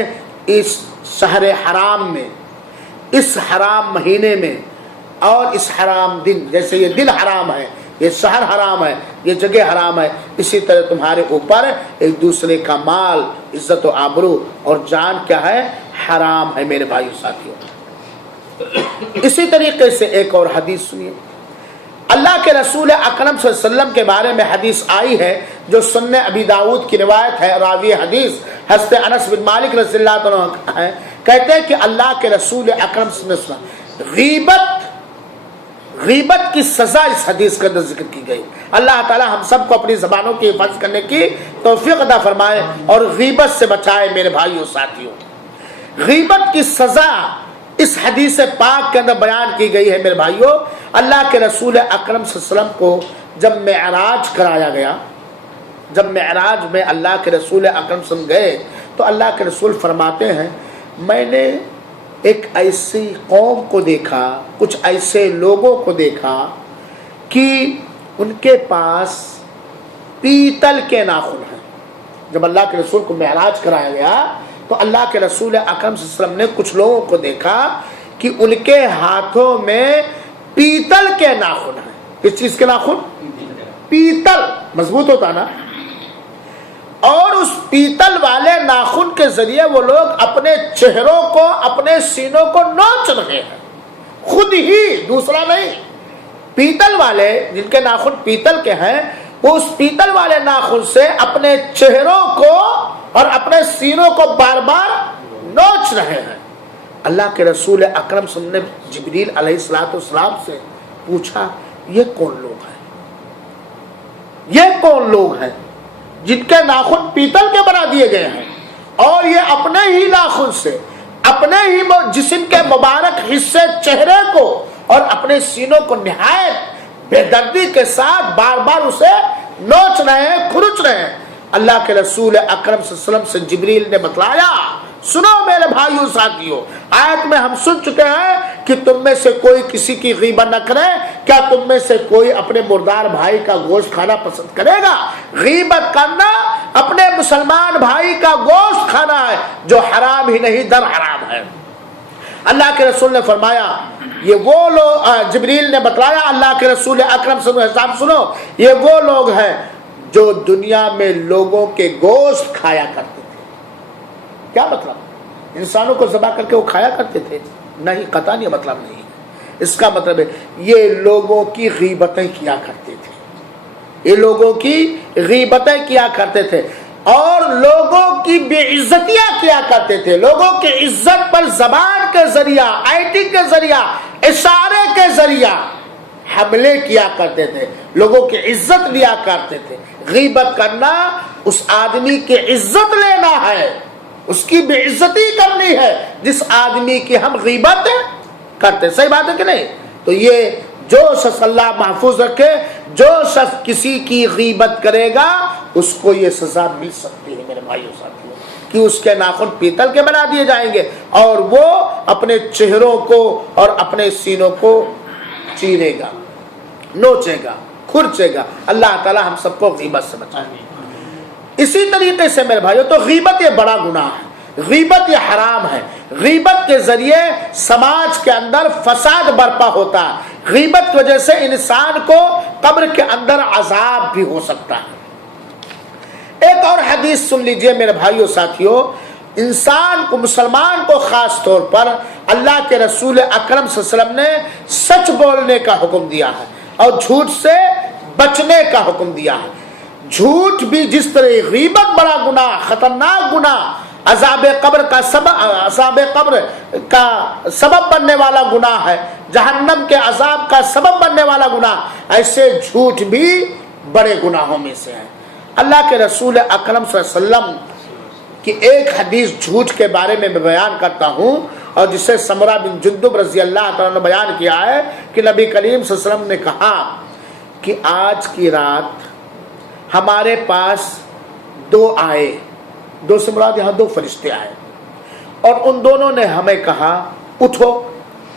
اس شہر حرام میں، اس حرام مہینے میں اور اس حرام دن، جیسے یہ دن حرام ہے، یہ شہر حرام ہے، یہ جگہ حرام ہے، اسی طرح تمہارے اوپر ایک دوسرے کا مال، عزت و آبرو اور جان کیا ہے؟ حرام ہے۔ میرے بھائیو ساتھیوں، اسی طریقے سے ایک اور حدیث سنیے۔ اللہ کے رسول اکرم صلی اللہ علیہ وسلم کے بارے میں حدیث آئی ہے جو سنن ابی داؤد کی روایت ہے، راوی حدیث حضرت انس بن مالک رضی اللہ عنہ ہے، کہتے ہیں کہ اللہ کے رسول اکرم صلی اللہ علیہ وسلم غیبت کی سزا اس حدیث کے اندر ذکر کی گئی۔ اللہ تعالی ہم سب کو اپنی زبانوں کی حفاظت کرنے کی توفیق عطا فرمائے اور غیبت سے بچائے۔ میرے بھائیوں ساتھیوں، غیبت کی سزا اس حدیث پاک کے اندر بیان کی گئی ہے۔ میرے بھائیوں، اللہ کے رسول اکرم صلی اللہ علیہ وسلم کو جب معراج کرایا گیا، جب معراج میں اللہ کے رسول اکرم صلی اللہ علیہ وسلم گئے تو اللہ کے رسول فرماتے ہیں میں نے ایک ایسی قوم کو دیکھا، کچھ ایسے لوگوں کو دیکھا کہ ان کے پاس پیتل کے ناخن ہیں۔ جب اللہ کے رسول کو معراج کرایا گیا تو اللہ کے رسول اکرم صلی اللہ علیہ وسلم نے کچھ لوگوں کو دیکھا کہ ان کے ہاتھوں میں پیتل کے ناخن ہیں۔ کس چیز کے ناخن؟ پیتل، مضبوط ہوتا نا، اور اس پیتل والے ناخن کے ذریعے وہ لوگ اپنے چہروں کو، اپنے سینوں کو نوچ رہے ہیں، خود ہی، دوسرا نہیں۔ پیتل والے جن کے ناخن پیتل کے ہیں، وہ اس پیتل والے ناخن سے اپنے چہروں کو اور اپنے سینوں کو بار بار نوچ رہے ہیں۔ اللہ کے رسول اکرم صلی اللہ علیہ وسلم نے جبریل علیہ السلام سے پوچھا یہ کون لوگ ہیں؟ یہ کون لوگ ہیں جن کے ناخن پیتل کے بنا دیے گئے ہیں اور یہ اپنے ہی ناخن سے اپنے ہی جسم کے مبارک حصے، چہرے کو اور اپنے سینوں کو نہایت بے دردی کے ساتھ بار بار اسے نوچ رہے ہیں، کھرچ رہے ہیں۔ اللہ کے رسول اکرم صلی اللہ علیہ وسلم سے جبریل نے بتلایا، سنو میرے بھائیوں ساتھیوں، آیت میں ہم سن چکے ہیں کہ تم میں سے کوئی کسی کی غیبت نہ کرے۔ کیا تم میں سے کوئی اپنے مردار بھائی کا گوشت کھانا پسند کرے گا؟ غیبت کرنا اپنے مسلمان بھائی کا گوشت کھانا ہے جو حرام ہی نہیں در حرام ہے۔ اللہ کے رسول نے فرمایا یہ وہ لوگ، جبریل نے بتلایا اللہ کے رسول اکرم صلی اللہ علیہ وسلم سنو، یہ وہ لوگ ہیں جو دنیا میں لوگوں کے گوشت کھایا کرتے تھے۔ کیا مطلب؟ انسانوں کو ذبح کر کے وہ کھایا کرتے تھے؟ نہیں، قطعاً یہ مطلب نہیں ہے۔ اس کا مطلب ہے یہ لوگوں کی غیبتیں کیا کرتے تھے، یہ لوگوں کی غیبتیں کیا کرتے تھے اور لوگوں کی بے عزتیاں کیا کرتے تھے، لوگوں کی عزت پر زبان کے ذریعہ، ایٹنگ کے ذریعہ، اشارے کے ذریعہ حملے کیا کرتے تھے، لوگوں کی عزت لیا کرتے تھے۔ غیبت کرنا اس آدمی کی عزت لینا ہے، اس کی بے عزتی کرنی ہے جس آدمی کی ہم غیبت کرتے۔ صحیح بات ہے کہ نہیں؟ تو یہ جو شخص اللہ محفوظ رکھے، جو شخص کسی کی غیبت کرے گا اس کو یہ سزا مل سکتی ہے میرے بھائیو ساتھیو، کہ اس کے ناخن پیتل کے بنا دیے جائیں گے اور وہ اپنے چہروں کو اور اپنے سینوں کو چیرے گا، نوچے گا، کھرچے گا۔ اللہ تعالی ہم سب کو غیبت سے بچائے۔ اسی طریقے سے میرے بھائیو تو غیبت یہ بڑا گناہ ہے، غیبت یہ حرام ہے۔ غیبت کے ذریعے سماج کے اندر فساد برپا ہوتا ہے، غیبت کی وجہ سے انسان کو قبر کے اندر عذاب بھی ہو سکتا ہے۔ ایک اور حدیث سن لیجئے میرے بھائیو ساتھیو، انسان کو، مسلمان کو خاص طور پر اللہ کے رسول اکرم صلی اللہ علیہ وسلم نے سچ بولنے کا حکم دیا ہے اور جھوٹ سے بچنے کا حکم دیا ہے۔ جھوٹ بھی جس طرح غیبت بڑا گناہ، خطرناک گناہ، عذاب قبر کا سبب بننے والا گناہ ہے، جہنم کے عذاب کا سبب بننے والا گناہ، ایسے جھوٹ بھی بڑے گناہوں میں سے ہے۔ اللہ کے رسول اکرم صلی اللہ علیہ وسلم کی ایک حدیث جھوٹ کے بارے میں بیان کرتا ہوں، اور جسے سمرہ بن جندب رضی اللہ تعالیٰ نے بیان کیا ہے کہ نبی کریم صلی اللہ علیہ وسلم نے کہا کہ آج کی رات ہمارے پاس دو آئے، دو سے مراد یہاں دو فرشتے آئے، اور ان دونوں نے ہمیں کہا اٹھو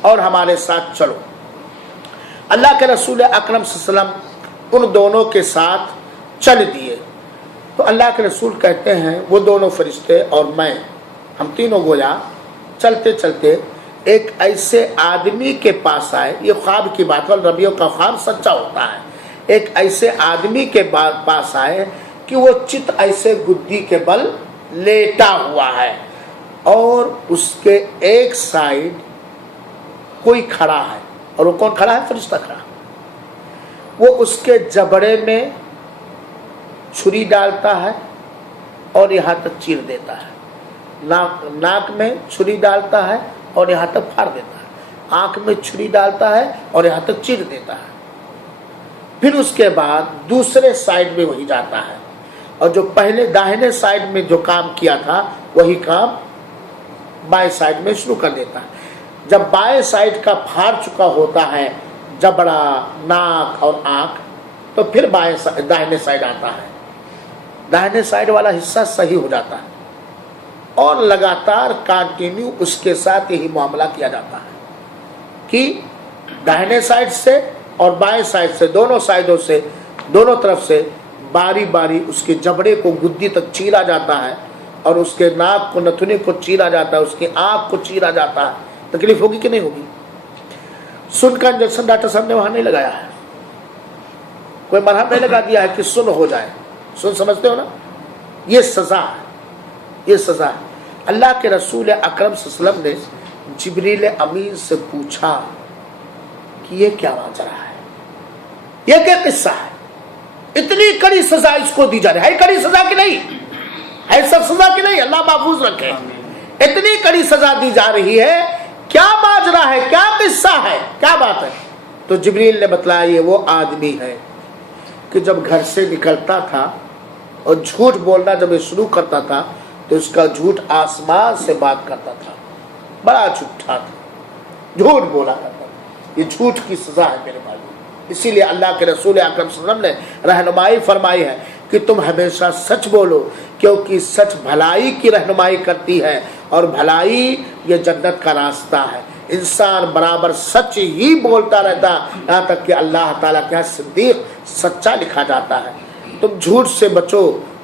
اور ہمارے ساتھ چلو۔ اللہ کے رسول اکرم صلی اللہ علیہ وسلم ان دونوں کے ساتھ چل دیے تو اللہ کے رسول کہتے ہیں وہ دونوں فرشتے اور میں، ہم تینوں گویا چلتے چلتے ایک ایسے آدمی کے پاس آئے۔ یہ خواب کی بات ہے، ربیوں کا خواب سچا ہوتا ہے۔ ایک ایسے آدمی کے پاس آئے کہ وہ چت ایسے گدی کے بل لیٹا ہوا ہے اور اس کے ایک سائیڈ کوئی کھڑا ہے، اور وہ کون کھڑا ہے؟ فرشتہ کھڑا۔ وہ اس کے جبڑے میں چھری ڈالتا ہے اور یہاں تک چیر دیتا ہے، ناک میں چھری ڈالتا ہے اور یہاں تک پھاڑ دیتا ہے، آنکھ میں چھری ڈالتا ہے اور یہاں تک چیر دیتا ہے۔ پھر اس کے بعد دوسرے سائیڈ میں وہی جاتا ہے اور جو پہلے داہنے سائیڈ میں جو کام کیا تھا وہی کام بائیں سائیڈ میں شروع کر دیتا ہے۔ جب بائیں سائیڈ کا پھاڑ چکا ہوتا ہے جبڑا، ناک اور آنکھ، تو پھر داہنے سائیڈ آتا ہے، داہنے سائیڈ والا حصہ صحیح ہو جاتا ہے اور لگاتار کنٹینیو اس کے ساتھ یہی معاملہ کیا جاتا ہے کہ داہنے سائیڈ سے اور بائیں سائیڈ سے، دونوں سائیڈوں سے، دونوں طرف سے باری باری اس کے جبڑے کو گدی تک چیرا جاتا ہے اور اس کے ناک کو، نتھنی کو چیرا جاتا ہے، اس کی آنکھ کو چیرا جاتا ہے۔ تکلیف ہوگی کہ نہیں ہوگی؟ سن کا انجیکشن ڈاکٹر صاحب نے وہاں نہیں لگایا ہے، کوئی مرہم نہیں لگا دیا ہے کہ سن ہو جائے۔ سن سمجھتے ہو نا؟ یہ سزا ہے، یہ سزا ہے۔ اللہ کے رسول اکرم صلی اللہ علیہ وسلم نے جبریل امین سے پوچھا کہ یہ کیا ماجرا ہے، یہ کیا قصہ ہے؟ اتنی کڑی سزا اس کو دی جا رہی ہے، کڑی سزا کی نہیں ہے، سب سزا کی نہیں، اللہ محفوظ رکھے۔ اتنی کڑی سزا دی جا رہی ہے، کیا ماجرا ہے، کیا قصہ ہے، کیا بات ہے؟ تو جبریل نے بتلایا یہ وہ آدمی ہے کہ جب گھر سے نکلتا تھا اور جھوٹ بولنا جب یہ شروع کرتا تھا تو اس کا جھوٹ آسمان سے بات کرتا تھا، بڑا جھوٹا تھا، جھوٹ بولا کرتا تھا۔ یہ جھوٹ کی سزا ہے میرے بھائی۔ اسی لیے اللہ کے رسول اکرم صلی اللہ علیہ وسلم نے رہنمائی فرمائی ہے کہ تم ہمیشہ سچ بولو، کیونکہ سچ بھلائی کی رہنمائی کرتی ہے اور بھلائی یہ جنت کا راستہ ہے۔ انسان برابر سچ ہی بولتا رہتا یہاں تک کہ اللہ تعالیٰ کے صدیق سچا لکھا جاتا ہے۔ تم جھوٹ سے بچو،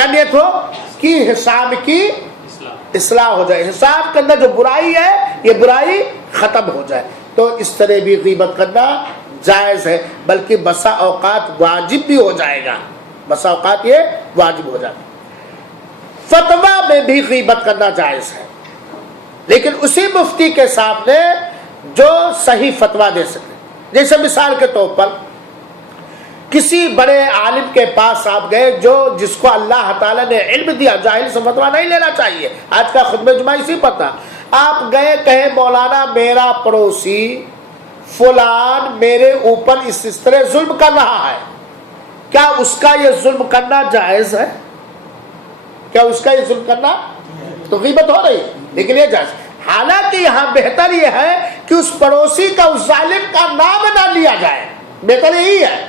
کیا نیت ہو کہ حساب کی اصلاح ہو جائے، حساب کے اندر جو برائی ہے یہ برائی ختم ہو جائے. تو اس طرح بھی غیبت کرنا جائز ہے، بلکہ بسا اوقات واجب بھی ہو جائے گا، بسا اوقات یہ واجب ہو جائے گا. فتویٰ میں بھی غیبت کرنا جائز ہے، لیکن اسی مفتی کے سامنے جو صحیح فتویٰ دے سکے. جیسے مثال کے طور پر کسی بڑے عالم کے پاس آپ گئے جو جس کو اللہ تعالیٰ نے علم دیا، جاہل سے فتویٰ نہیں لینا چاہیے. آج کا خطبہ جمعہ اسی پر تھا. آپ گئے کہے مولانا میرا پڑوسی فلان میرے اوپر اس طرح ظلم کر رہا ہے، کیا اس کا یہ ظلم کرنا جائز ہے؟ کیا اس کا یہ ظلم کرنا؟ تو غیبت ہو رہی ہے، لیکن یہ جائز. حالانکہ یہاں بہتر یہ ہے کہ اس پڑوسی کا اس ظالم کا نام نہ لیا جائے. بہتر یہی ہے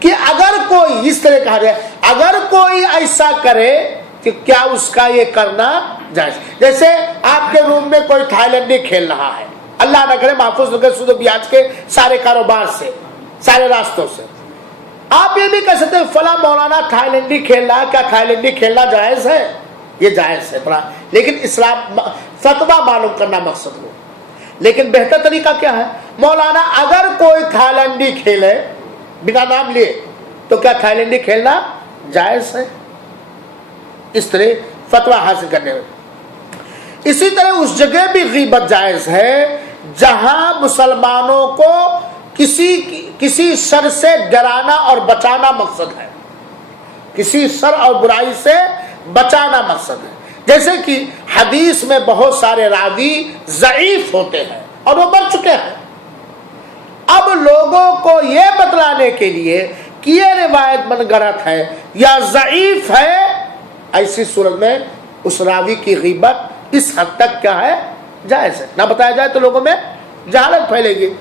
کہ اگر کوئی اس طرح کہا جائے اگر کوئی ایسا کرے کہ کیا اس کا یہ کرنا جائز. جیسے آپ کے روم میں کوئی تھائیلینڈی کھیل رہا ہے، اللہ نہ کرے محفوظ نہ کرے سود و بیاج کے سارے کاروبار سے، سارے راستوں سے. آپ یہ بھی کہہ سکتے ہیں فلاں مولانا تھائیلینڈی کھیل رہا ہے، کیا تھائیلینڈی کھیلنا جائز ہے؟ یہ جائز ہے بڑا، لیکن اسلام فتویٰ معلوم کرنا مقصد ہو. لیکن بہتر طریقہ کیا ہے؟ مولانا اگر کوئی تھائیلینڈی کھیلے بنا نام لیے تو کیا تھائیلینڈی کھیلنا جائز ہے؟ اس طرح فتویٰ حاصل کرنے میں. اسی طرح اس جگہ بھی غیبت جائز ہے جہاں مسلمانوں کو کسی شر سے ڈرانا اور بچانا مقصد ہے، کسی شر اور برائی سے بچانا مقصد ہے. جیسے کہ حدیث میں بہت سارے راوی ضعیف ہوتے ہیں اور وہ مر چکے ہیں. اب لوگوں کو یہ بتلانے کے لیے کہ یہ روایت من گھڑت ہے یا ضعیف ہے، ایسی صورت میں اس راوی کی غیبت اس حد تک کیا ہے؟ جائز ہے. نہ بتایا جائے تو لوگوں میں جہالت پھیلے گی.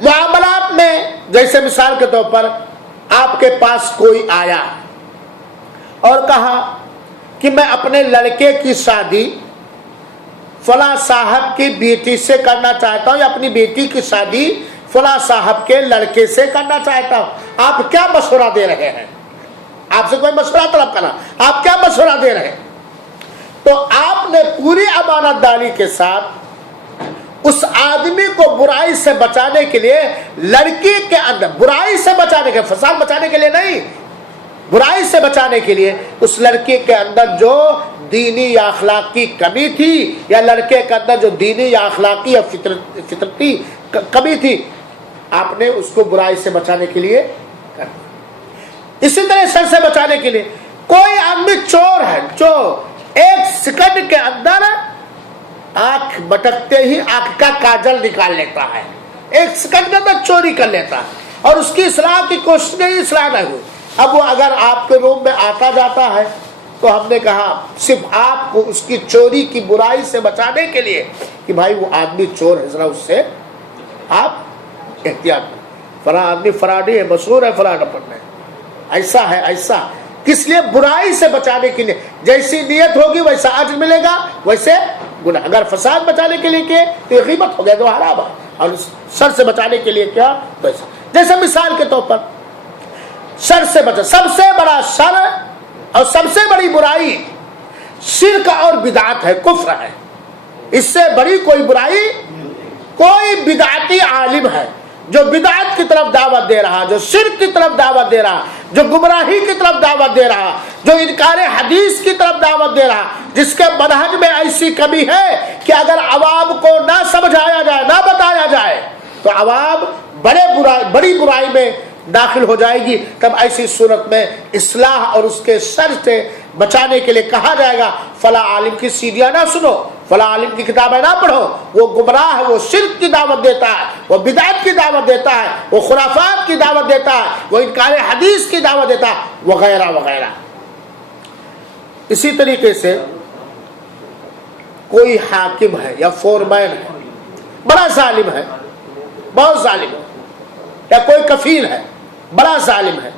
معاملات میں جیسے مثال کے طور پر آپ کے پاس کوئی آیا اور کہا کہ میں اپنے لڑکے کی شادی فلاں صاحب کی بیٹی سے کرنا چاہتا ہوں یا اپنی بیٹی کی شادی فلاں صاحب کے لڑکے سے کرنا چاہتا ہوں. آپ کیا مشورہ دے رہے ہیں؟ آپ سے کوئی مشورہ طلب کرنا، آپ کیا مشورہ دے رہے ہیں؟ تو آپ نے پوری امانت داری کے ساتھ اس آدمی کو برائی سے بچانے کے لیے لڑکی کے اندر برائی سے بچانے کے، فساد بچانے کے لیے نہیں، برائی سے بچانے کے لیے اس لڑکے کے اندر جو دینی یا اخلاقی کمی تھی یا لڑکے کے اندر جو دینی یا اخلاقی یا فطرتی کمی تھی، آپ نے اس کو برائی سے بچانے کے لیے کر دیا. اسی طرح شر سے بچانے کے لیے کوئی آدمی چور ہے، چور ایک سیکنڈ کے اندر آنکھ بٹکتے ہی آنکھ کا کاجل نکال لیتا ہے، ایک سیکنڈ کے اندر چوری کر لیتا ہے اور اس کی اصلاح کی کوشش نہیں، اصلاح نہیں ہوئی. اب وہ اگر آپ کے روم میں آتا جاتا ہے تو ہم نے کہا صرف آپ کو اس کی چوری کی برائی سے بچانے کے لیے کہ بھائی وہ آدمی چور ہے، ذرا اس سے آپ احتیاط کریں، فلاں آدمی فراڈی ہے، مشہور ہے فلاں ڈپٹ میں، ایسا ہے ایسا، کس لیے؟ برائی سے بچانے کے لیے. جیسی نیت ہوگی ویسا اجر ملے گا، ویسے گناہ. اگر فساد بچانے کے لیے کیے تو یہ غیبت ہو گیا جو حرام ہے، اور شر سے بچانے کے لیے کیا تو ایسا. جیسے مثال کے طور پر شر سے بچا، سب سے بڑا شر اور سب سے بڑی برائی شرک اور بدعت ہے، کفر ہے. اس سے بڑی کوئی برائی، کوئی بدعتی عالم ہے جو بدعت کی طرف دعوت دے رہا، جو شرک کی طرف دعوت دے رہا، جو گمراہی کی طرف دعوت دے رہا، جو انکار حدیث کی طرف دعوت دے رہا، جس کے منہج میں ایسی کمی ہے کہ اگر عوام کو نہ سمجھایا جائے، نہ بتایا جائے تو عوام بڑی برائی میں داخل ہو جائے گی. تب ایسی صورت میں اصلاح اور اس کے شر سے بچانے کے لیے کہا جائے گا فلاں عالم کی سیڈیاں نہ سنو، فلاں عالم کی کتابیں نہ پڑھو، وہ گمراہ ہے، وہ شرک کی دعوت دیتا ہے، وہ بدعت کی دعوت دیتا ہے، وہ خرافات کی دعوت دیتا ہے، وہ انکار حدیث کی دعوت دیتا ہے، وغیرہ وغیرہ. اسی طریقے سے کوئی حاکم ہے یا فورمین ہے، بڑا ظالم ہے، بہت ظالم ہے، یا کوئی کفیل ہے بڑا ظالم ہے،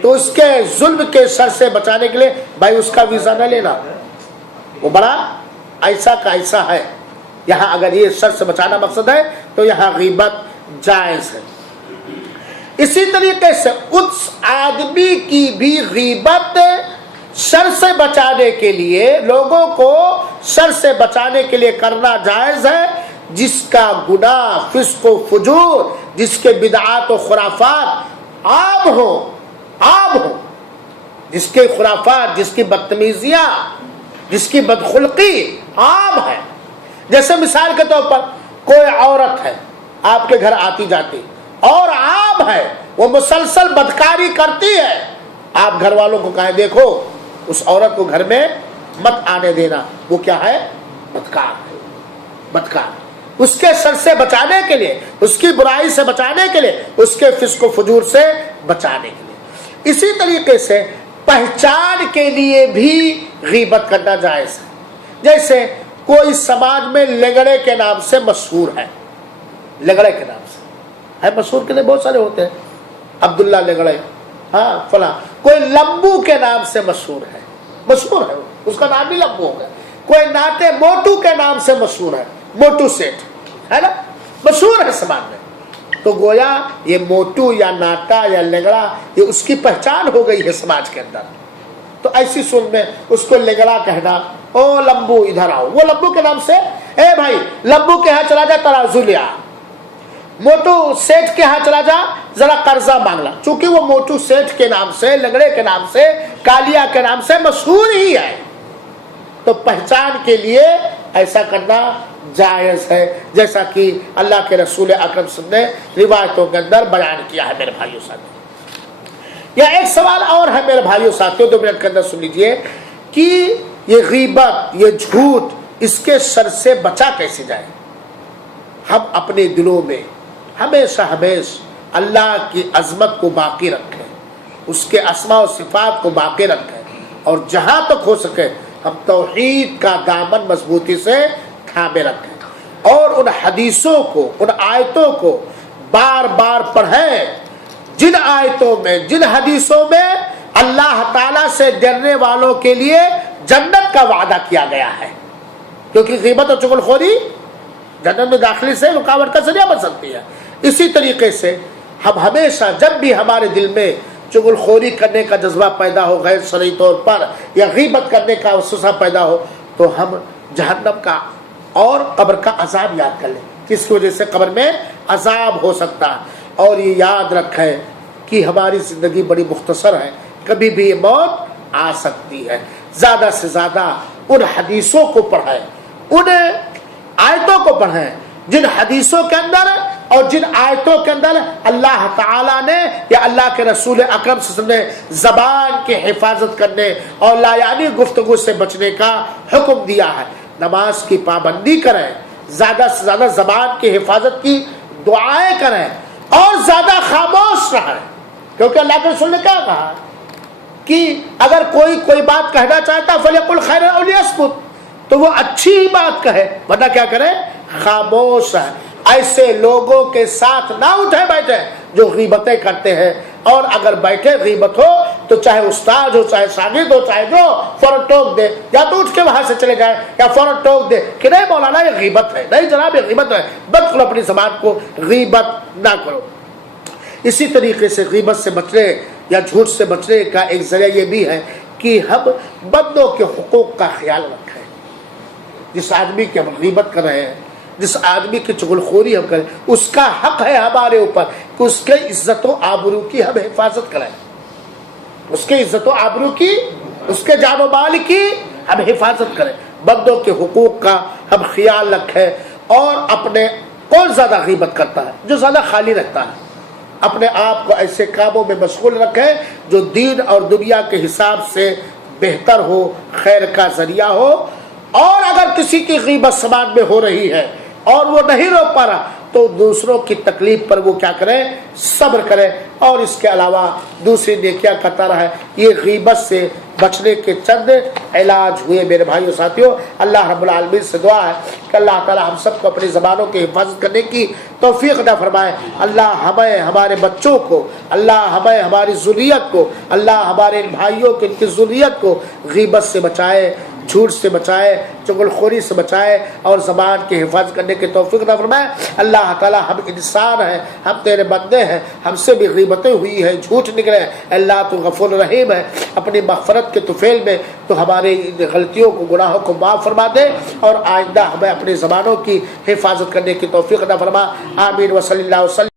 تو اس کے ظلم کے شر سے بچانے کے لیے بھائی اس کا ویزا نہ لینا، وہ بڑا ایسا کا ایسا ہے. یہاں اگر یہ شر سے بچانا مقصد ہے تو یہاں غیبت جائز ہے. اسی طریقے سے اس آدمی کی بھی غیبت شر سے بچانے کے لیے، لوگوں کو شر سے بچانے کے لیے کرنا جائز ہے جس کا گناہ، فسق و فجور، جس کے بدعات و خرافات عام ہو، جس کے خرافات، جس کی بدتمیزیاں، جس کی بدخلقی عام ہے. جیسے مثال کے طور پر کوئی عورت ہے آپ کے گھر آتی جاتی اور عام ہے وہ مسلسل بدکاری کرتی ہے، آپ گھر والوں کو کہیں دیکھو اس عورت کو گھر میں مت آنے دینا، وہ کیا ہے؟ بدکار. اس کے شر سے بچانے کے لیے، اس کی برائی سے بچانے کے لیے، اس کے فسق و فجور سے بچانے کے لیے. اسی طریقے سے پہچان کے لیے بھی غیبت کرنا جائز ہے. جیسے کوئی سماج میں لنگڑے کے نام سے مشہور ہے، لنگڑے کے نام سے ہے مشہور، کے لیے بہت سارے ہوتے ہیں، عبداللہ لنگڑے، ہاں فلاں. کوئی لمبو کے نام سے مشہور ہے، اس کا نام بھی لمبو ہوگا. کوئی ناٹے موٹو کے نام سے مشہور ہے، موٹو سیٹ ہے نا، مشہور ہے سماج میں. تو گویا یہ موٹو یا ناٹا یا لنگڑا یہ اس کی پہچان ہو گئی ہے سماج کے اندر. تو ایسی صورت میں اس کو لنگڑا کہنا، او لمبو ادھر آؤ، وہ لمبو کے نام سے، اے بھائی لمبو کے ہاں چلا جا ترازو لیا، موٹو سیٹ کے ہاں چلا جا ذرا قرضہ مانگنا. چونکہ وہ موٹو سیٹ کے نام سے، لنگڑے کے نام سے، کالیا کے نام سے مشہور ہی ہے، تو پہچان کے لیے ایسا کرنا جائز ہے، جیسا کہ اللہ کے رسول اکرم صلی اللہ علیہ وسلم نے روایتوں کے اندر بیان کیا ہے. میرے بھائیوں ساتھیوں، یا ایک سوال اور ہے میرے بھائیوں ساتھیوں، 2 منٹ کے اندر سن لیجئے کہ یہ غیبت، یہ جھوٹ، اس کے شر سے بچا کیسے جائے. ہم اپنے دلوں میں ہمیشہ اللہ کی عظمت کو باقی رکھیں، اس کے اسماء و صفات کو باقی رکھیں، اور جہاں تک ہو سکے ہم توحید کا دامن مضبوطی سے تھامے رکھیں، اور ان حدیثوں کو، ان آیتوں کو بار بار پڑھیں جن آیتوں میں، جن حدیثوں میں اللہ تعالیٰ سے ڈرنے والوں کے لیے جنت کا وعدہ کیا گیا ہے. کیونکہ غیبت اور چغل خوری جنت میں داخلے سے رکاوٹ کا ذریعہ بن سکتی ہے. اسی طریقے سے ہم ہمیشہ جب بھی ہمارے دل میں چغل خوری کرنے کا جذبہ پیدا ہو غیر شرعی طور پر، یا غیبت کرنے کا وسوسہ پیدا ہو، تو ہم جہنم کا اور قبر کا عذاب یاد کر لیں، جس کی وجہ سے قبر میں عذاب ہو سکتا ہے. اور یہ یاد رکھیں کہ ہماری زندگی بڑی مختصر ہے، کبھی بھی موت آ سکتی ہے. زیادہ سے زیادہ ان حدیثوں کو پڑھیں، ان آیتوں کو پڑھیں جن حدیثوں کے اندر اور جن آیتوں کے اندر اللہ تعالیٰ نے یا اللہ کے رسول اکرم صلی اللہ علیہ وسلم نے زبان کی حفاظت کرنے اور لایعنی گفتگو سے بچنے کا حکم دیا ہے. نماز کی پابندی کریں، زیادہ سے زیادہ زبان کی حفاظت کی دعائیں کریں، اور زیادہ خاموش رہیں. کیونکہ اللہ کے رسول نے کیا کہا کہ اگر کوئی بات کہنا چاہتا فلیقل خیرا او لیصمت، تو وہ اچھی ہی بات کہے، ورنہ کیا کرے؟ خاموش ہے. ایسے لوگوں کے ساتھ نہ اٹھے بیٹھے جو غیبتیں کرتے ہیں، اور اگر بیٹھے غیبت ہو تو چاہے استاد ہو، چاہے شاگرد ہو، چاہے جو، فوراً ٹوک دے، یا تو اٹھ کے وہاں سے چلے جائے یا فوراً ٹوک دے کہ نہیں مولانا یہ غیبت ہے، نہیں جناب یہ غیبت ہے. بند کرو اپنی زبان کو، غیبت نہ کرو. اسی طریقے سے غیبت سے بچنے یا جھوٹ سے بچنے کا ایک ذریعہ یہ بھی ہے کہ ہم بندوں کے حقوق کا خیال رکھیں. جس آدمی کی ہم غیبت کر رہے ہیں، جس آدمی کی چغل خوری ہم کریں، اس کا حق ہے ہمارے اوپر کہ اس کے عزت و آبرو کی ہم حفاظت کریں، اس کے عزت و آبرو کی، اس کے جان و مال کی ہم حفاظت کریں. بندوں کے حقوق کا ہم خیال رکھیں. اور اپنے کون زیادہ غیبت کرتا ہے؟ جو زیادہ خالی رہتا ہے. اپنے آپ کو ایسے کاموں میں مشغول رکھیں جو دین اور دنیا کے حساب سے بہتر ہو، خیر کا ذریعہ ہو. اور اگر کسی کی غیبت سماج میں ہو رہی ہے اور وہ نہیں روک پا رہا تو دوسروں کی تکلیف پر وہ کیا کرے؟ صبر کرے. اور اس کے علاوہ دوسری نیکیاں کرتا رہے. یہ غیبت سے بچنے کے چند علاج ہوئے میرے بھائیوں ساتھیوں. اللہ رب العالمین سے دعا ہے کہ اللہ تعالی ہم سب کو اپنی زبانوں کی حفاظت کرنے کی توفیق عطا فرمائے. اللہ ہمیں، ہمارے بچوں کو، اللہ ہمیں، ہماری ذریت کو، اللہ ہمارے بھائیوں کی ان کی ذریت کو غیبت سے بچائے. جھوٹ سے بچائے، چغل خوری سے بچائے اور زبان کی حفاظت کرنے کی توفیق عطا فرمائے۔ اللہ تعالی ہم انسان ہیں، ہم تیرے بندے ہیں، ہم سے بھی غیبتیں ہوئی ہیں، جھوٹ نکلے، اللہ تو غفور رحیم ہے، اپنی مغفرت کے طفیل میں تو ہماری غلطیوں کو، گناہوں کو معاف فرما دے اور آئندہ ہمیں اپنی زبانوں کی حفاظت کرنے کی توفیق عطا فرما۔ آمین وصلی اللہ وسلم